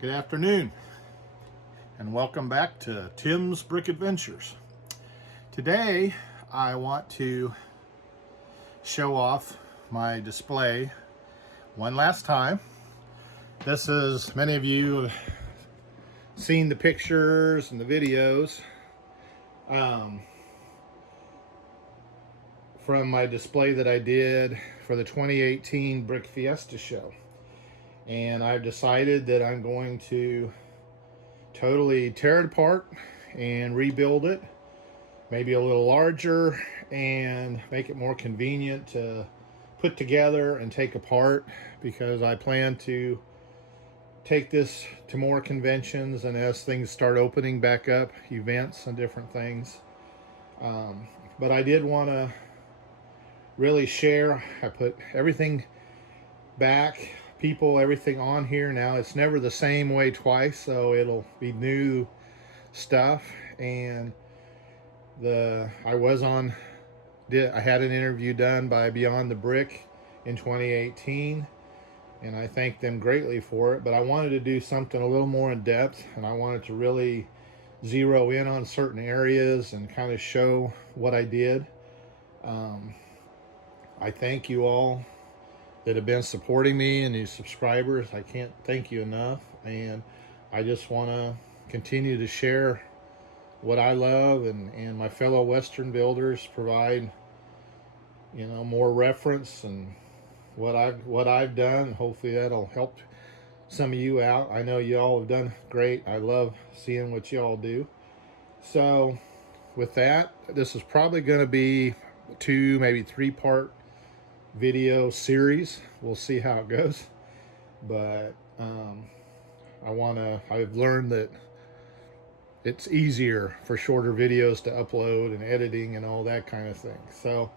Good afternoon, and welcome back to Tim's Brick Adventures. Today, I want to show off my display one last time. This is, many of you have seen the pictures and the videos from my display that I did for the 2018 Brick Fiesta show. And I've decided that I'm going to totally tear it apart and rebuild it, maybe a little larger, and make it more convenient to put together and take apart, because I plan to take this to more conventions and as things start opening back up, events and different things. But I did want to really share. I put everything back, people, everything on here now. It's never the same way twice, so it'll be new stuff. And I had an interview done by Beyond the Brick in 2018, and I thank them greatly for it. But I wanted to do something a little more in depth, and I wanted to really zero in on certain areas and kind of show what I did. I thank you all that have been supporting me and these subscribers. I can't thank you enough, and I just want to continue to share what I love, and my fellow Western builders provide, more reference and what I've done. Hopefully that'll help some of you out. I know you all have done great. I love seeing what you all do. So with that, this is probably going to be 2, maybe 3-part video series. We'll see how it goes, but I've learned that it's easier for shorter videos to upload and editing and all that kind of thing. So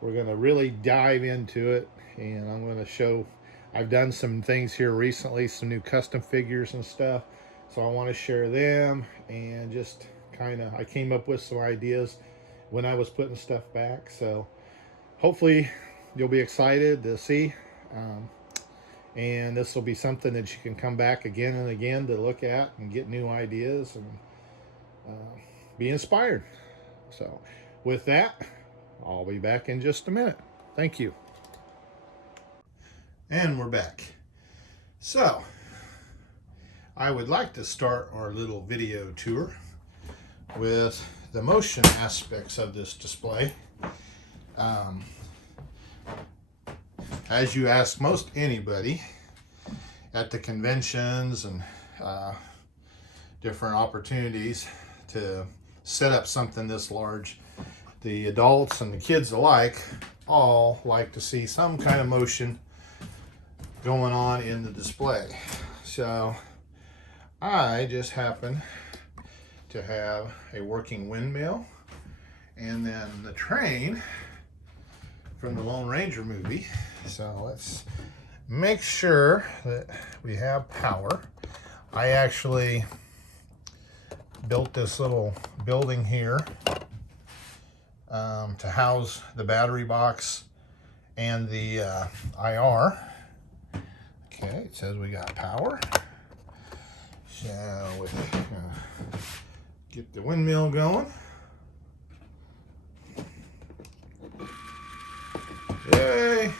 we're going to really dive into it, and I'm going to show, I've done some things here recently, some new custom figures and stuff, so I want to share them, and just I came up with some ideas when I was putting stuff back. So hopefully you'll be excited to see, and this will be something that you can come back again and again to look at and get new ideas and be inspired. So with that, I'll be back in just a minute. Thank you. And we're back. So I would like to start our little video tour with the motion aspects of this display. As you ask most anybody at the conventions and different opportunities to set up something this large, the adults and the kids alike all like to see some kind of motion going on in the display. So I just happen to have a working windmill, and then the train from the Lone Ranger movie. So let's make sure that we have power. I actually built this little building here to house the battery box and the IR. Okay, it says we got power. So we get the windmill going. Yay!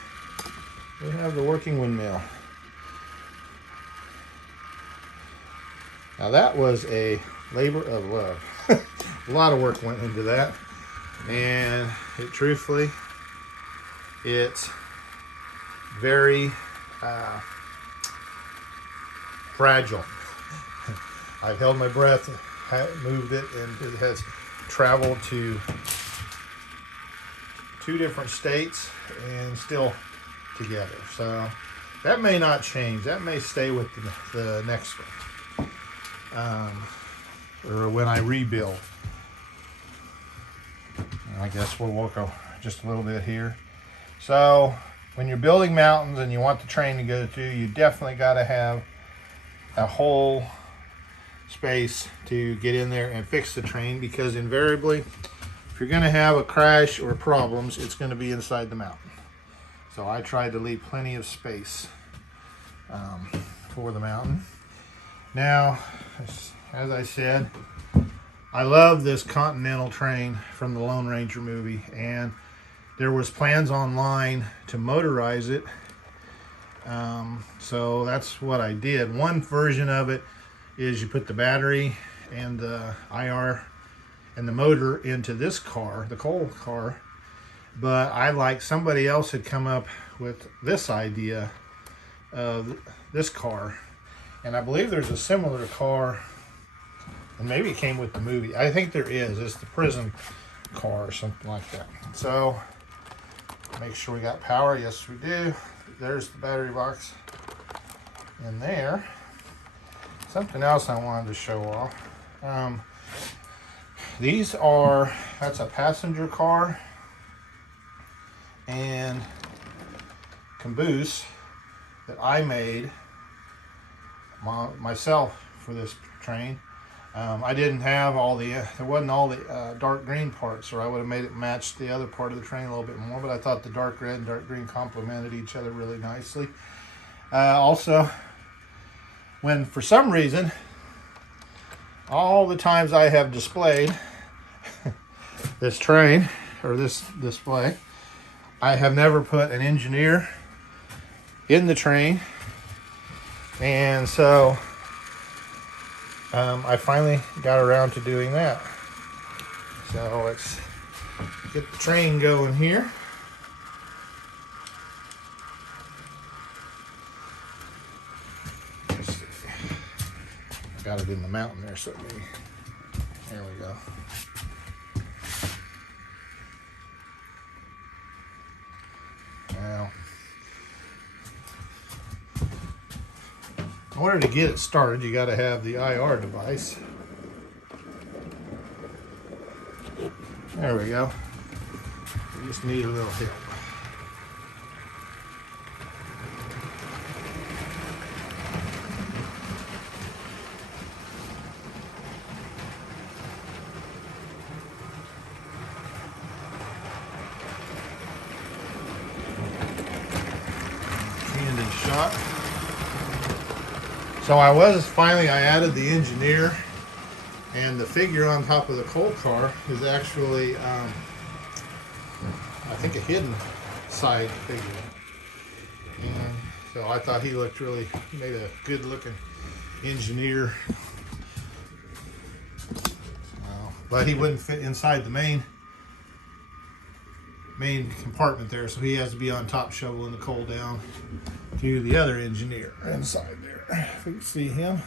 We have the working windmill. Now that was a labor of love. A lot of work went into that, and truthfully, it's very fragile. I've held my breath, moved it, and it has traveled to 2 different states and still together. So that may not change. That may stay with the next one, or when I rebuild. I guess we'll walk just a little bit here. So when you're building mountains and you want the train to go through, you definitely got to have a whole space to get in there and fix the train, because invariably, if you're going to have a crash or problems, it's going to be inside the mountain. So I tried to leave plenty of space for the mountain. Now, as I said, I love this Continental train from the Lone Ranger movie, and there was plans online to motorize it. So that's what I did. One version of it is you put the battery and the IR and the motor into this car, the coal car. But I like somebody else had come up with this idea of this car. And I believe there's a similar car, and maybe it came with the movie. I think there is. It's the prison car or something like that. So make sure we got power. Yes, we do. There's the battery box in there. Something else I wanted to show off. That's a passenger car and caboose that I made myself for this train. I didn't have there wasn't all the dark green parts, or I would have made it match the other part of the train a little bit more, but I thought the dark red and dark green complemented each other really nicely. Also, when for some reason, all the times I have displayed this train, or this display, I have never put an engineer in the train, and so I finally got around to doing that. So let's get the train going here. Let's see. I got it in the mountain there, so maybe. There we go. Now, in order to get it started, you got to have the IR device. There we go. You just need a little help. Candid shot. So I added the engineer, and the figure on top of the coal car is actually, I think, a hidden side figure. And so I thought he made a good looking engineer. But he wouldn't fit inside the main compartment there, so he has to be on top shoveling the coal down to the other engineer inside there. If you can see him.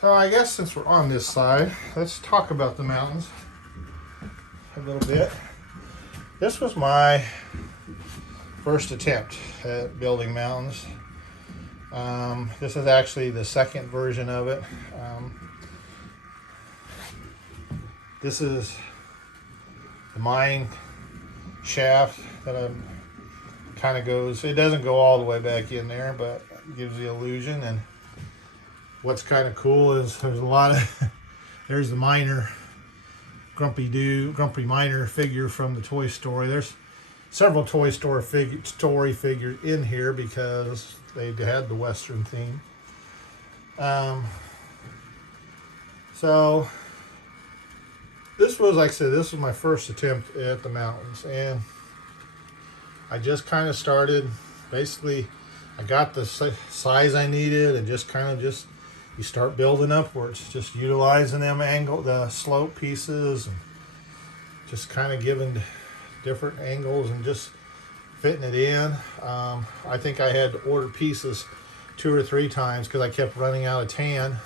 So I guess since we're on this side, let's talk about the mountains a little bit. This was my first attempt at building mountains. This is actually the second version of it. This is the mine shaft that kind of goes, it doesn't go all the way back in there, but it gives the illusion. And what's kind of cool is there's the miner, grumpy miner figure from the Toy Story. There's several Toy Story figures in here because they had the Western theme. So this was, like I said, this was my first attempt at the mountains, and I just kind of started. Basically, I got the size I needed, and you start building upwards, just utilizing the slope pieces, and just kind of giving different angles and just fitting it in. I think I had to order pieces 2 or 3 times because I kept running out of tan.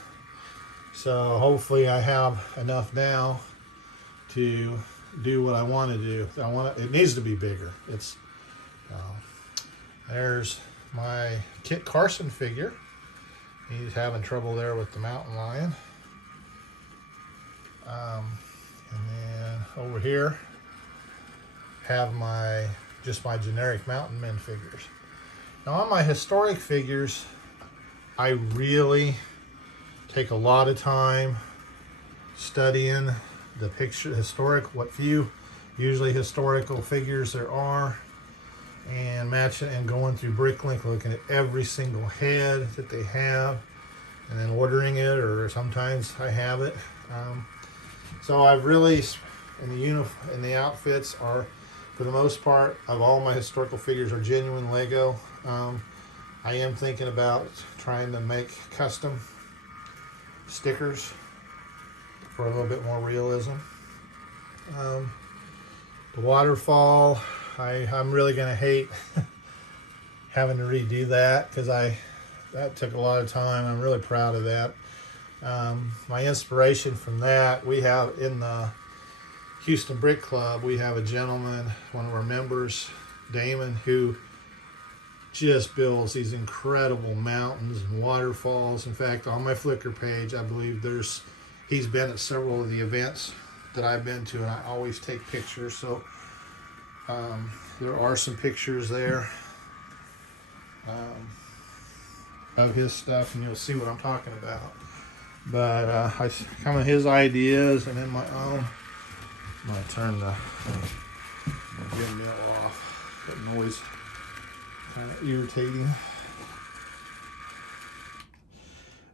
So hopefully I have enough now to do what I want to do. It needs to be bigger. There's my Kit Carson figure. He's having trouble there with the mountain lion. And then over here have just my generic mountain men figures. Now on my historic figures, I really take a lot of time studying the what few usually historical figures there are. and matching and going through Bricklink, looking at every single head that they have, and then ordering it, or sometimes I have it. So I've really, in the outfits are, for the most part, of all my historical figures are genuine Lego. I am thinking about trying to make custom stickers for a little bit more realism. The waterfall, I'm really gonna hate having to redo that because that took a lot of time. I'm really proud of that. My inspiration from that, we have in the Houston Brick Club, we have a gentleman, one of our members, Damon, who just builds these incredible mountains and waterfalls. In fact, on my Flickr page, I believe he's been at several of the events that I've been to, and I always take pictures. So there are some pictures there of his stuff, and you'll see what I'm talking about. But I kind of his ideas, and then my own. I'm gonna turn the windmill off. That noise kind of irritating.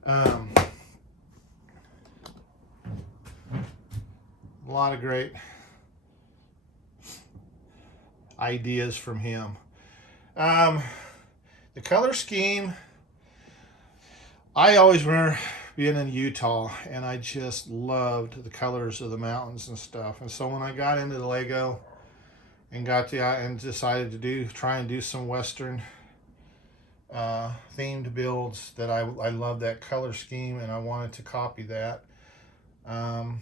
A lot of great ideas from him. The color scheme, I always remember being in Utah, and I just loved the colors of the mountains and stuff. And so when I got into the Lego and decided to try and do some Western themed builds, that I love that color scheme, and I wanted to copy that. And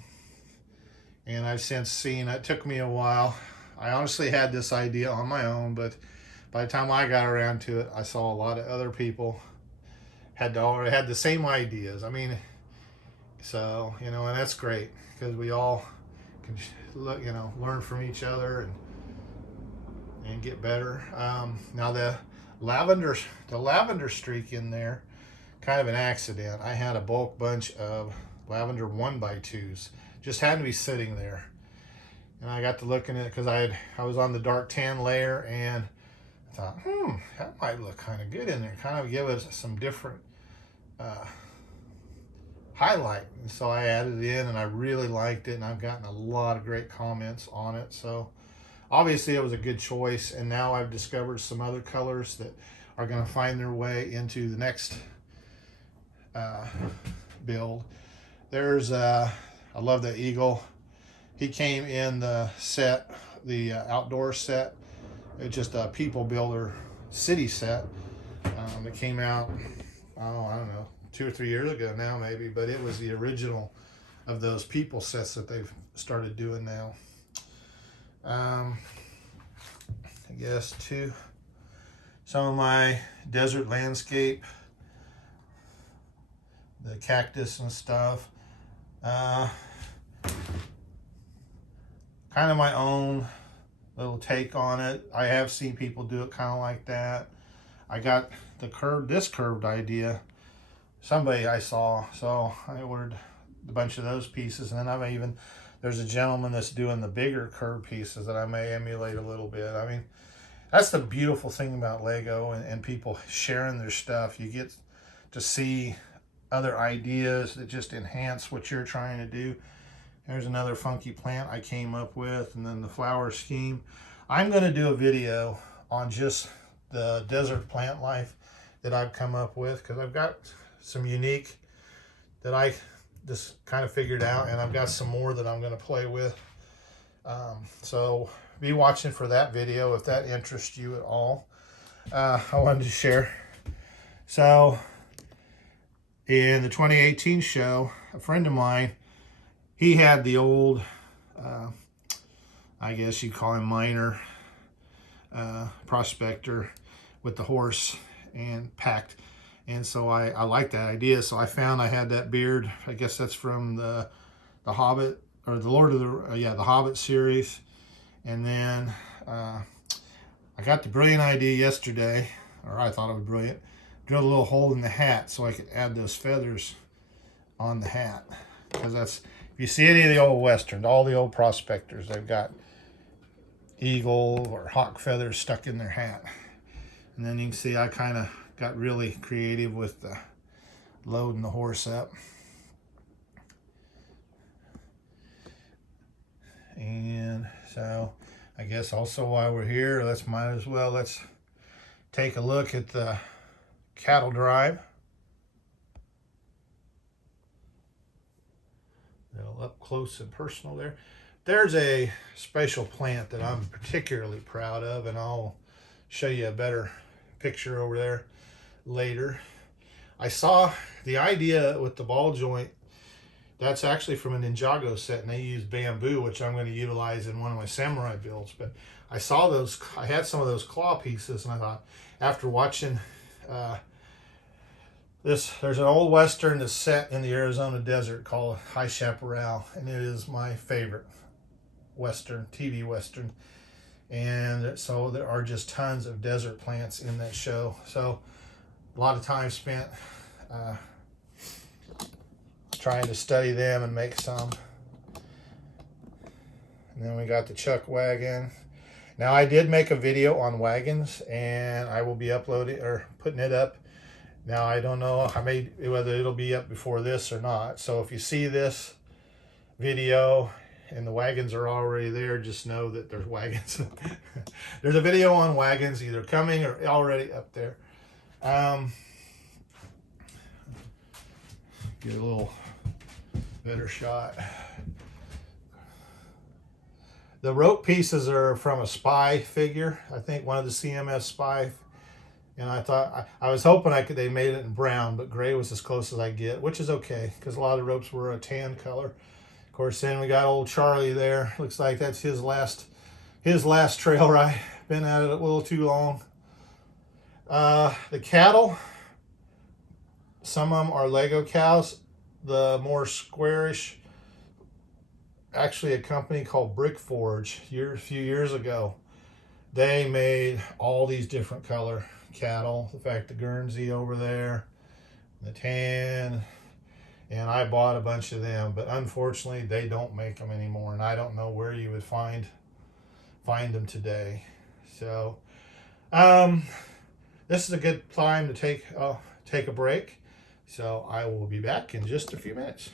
I've since seen, it took me a while. I honestly had this idea on my own, but by the time I got around to it, I saw a lot of other people already had the same ideas. I mean, so, and that's great because we all can look, learn from each other and get better. Now the lavender streak in there, kind of an accident. I had a bulk bunch of lavender 1x2s, just happened to be sitting there, and I got to looking at it because I was on the dark tan layer, and I thought, that might look kind of good in there, kind of give us some different highlight. And so I added it in, and I really liked it, and I've gotten a lot of great comments on it. So obviously it was a good choice, and now I've discovered some other colors that are going to find their way into the next build. There's I love the eagle. He came in the set, the outdoor set. It's just a people builder city set that came out, I don't know, 2 or 3 years ago now maybe, but it was the original of those people sets that they've started doing now. I guess too, some of my desert landscape, the cactus and stuff, kind of my own little take on it. I have seen people do it kind of like that. I got this curved idea, somebody I saw, so I ordered a bunch of those pieces, and then there's a gentleman that's doing the bigger curved pieces that I may emulate a little bit. I mean, that's the beautiful thing about Lego and people sharing their stuff. You get to see other ideas that just enhance what you're trying to do. There's another funky plant I came up with, and then the flower scheme. I'm going to do a video on just the desert plant life that I've come up with, because I've got some unique that I just kind of figured out, and I've got some more that I'm going to play with. So be watching for that video if that interests you at all. I wanted to share. So in the 2018 show, a friend of mine, he had the old, I guess you'd call him miner, prospector with the horse and packed. And so I liked that idea. So I found I had that beard. I guess that's from the Hobbit, or the Lord of the Hobbit series. And then I got the brilliant idea yesterday, or I thought it was brilliant, drilled a little hole in the hat so I could add those feathers on the hat. Because that's, if you see any of the old Westerns, all the old prospectors, they've got eagle or hawk feathers stuck in their hat. And then you can see I kind of got really creative with the loading the horse up. And so I guess also while we're here, let's take a look at the cattle drive. A little up close and personal there. There's a special plant that I'm particularly proud of, and I'll show you a better picture over there later. I saw the idea with the ball joint. That's actually from a Ninjago set, and they use bamboo, which I'm going to utilize in one of my samurai builds. But I saw those, I had some of those claw pieces, and I thought, after watching there's an old Western that's set in the Arizona desert called High Chaparral, and it is my favorite Western, TV Western. And so there are just tons of desert plants in that show. So a lot of time spent trying to study them and make some. And then we got the chuck wagon. Now I did make a video on wagons, and I will be uploading or putting it up. Now I don't know whether it'll be up before this or not. So if you see this video and the wagons are already there, just know that there's wagons. There's a video on wagons either coming or already up there. Get a little better shot. The rope pieces are from a spy figure. I think one of the CMS spy. And I thought, I was hoping they made it in brown, but gray was as close as I get, which is okay, because a lot of the ropes were a tan color. Of course, then we got old Charlie there. Looks like that's his last trail ride. Been at it a little too long. The cattle, some of them are Lego cows. The more squarish, actually a company called Brick Forge, a few years ago, they made all these different color cattle. In fact, the Guernsey over there, the tan, and I bought a bunch of them, but unfortunately they don't make them anymore, and I don't know where you would find them today. So this is a good time to take a break, so I will be back in just a few minutes.